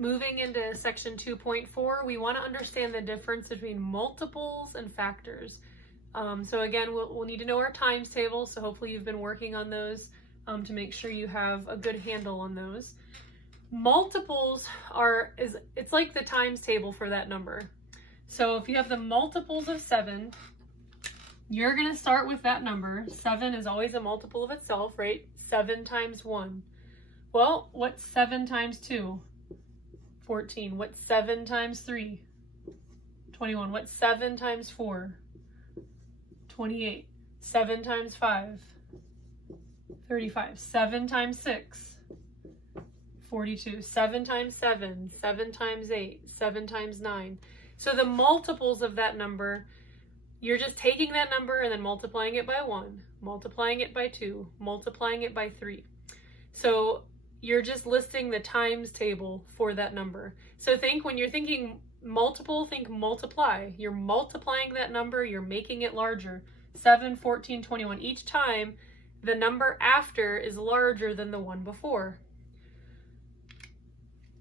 Moving into section 2.4, we want to understand the difference between multiples and factors. So again, we'll need to know our times table, so hopefully you've been working on those to make sure you have a good handle on those. Multiples it's like the times table for that number. So if you have the multiples of 7, you're going to start with that number. 7 is always a multiple of itself, right? 7 times 1. Well, what's 7 times 2? 14. What's 7 times 3? 21. What's 7 times 4? 28. 7 times 5? 35. 7 times 6? 42. 7 times 7? 7 times 8? 7 times 9? So the multiples of that number, you're just taking that number and then multiplying it by 1, multiplying it by 2, multiplying it by 3. So you're just listing the times table for that number. So when you're thinking multiple, think multiply. You're multiplying that number, you're making it larger. 7, 14, 21. Each time, the number after is larger than the one before.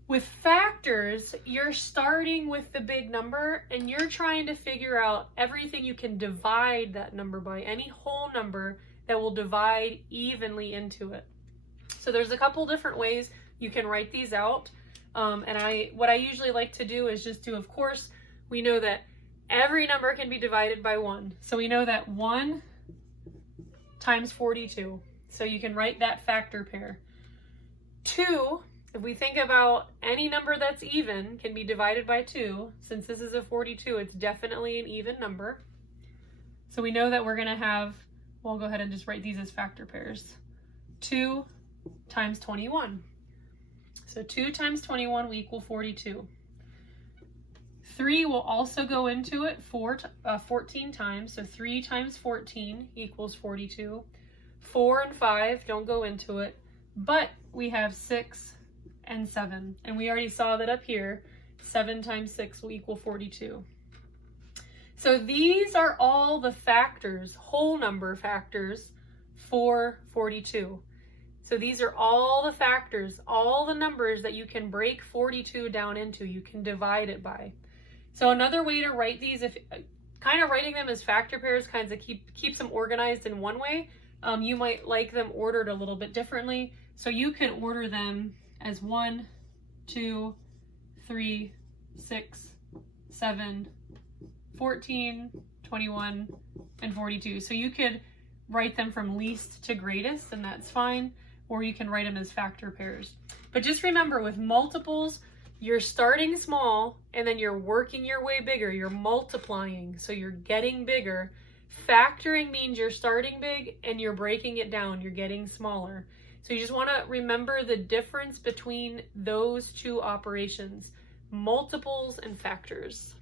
With factors, you're starting with the big number and you're trying to figure out everything you can divide that number by, any whole number that will divide evenly into it. So there's a couple different ways you can write these out. What I usually like to do is just of course, we know that every number can be divided by 1. So we know that 1 times 42. So you can write that factor pair. 2, if we think about any number that's even, can be divided by 2. Since this is a 42, it's definitely an even number. So we know that we're going to have, well, I'll go ahead and just write these as factor pairs. 2 times 21. So 2 times 21 will equal 42. 3 will also go into it 14 times. So 3 times 14 equals 42. 4 and 5 don't go into it, but we have 6 and 7. And we already saw that up here, 7 times 6 will equal 42. So these are all the factors, whole number factors for 42. So these are all the factors, all the numbers that you can break 42 down into, you can divide it by. So another way to write these, if kind of writing them as factor pairs kind of keeps them organized in one way, you might like them ordered a little bit differently. So you can order them as 1, 2, 3, 6, 7, 14, 21, and 42. So you could write them from least to greatest, and that's fine, or you can write them as factor pairs. But just remember, with multiples, you're starting small and then you're working your way bigger. You're multiplying, so you're getting bigger. Factoring means you're starting big and you're breaking it down, you're getting smaller. So you just want to remember the difference between those two operations, multiples and factors.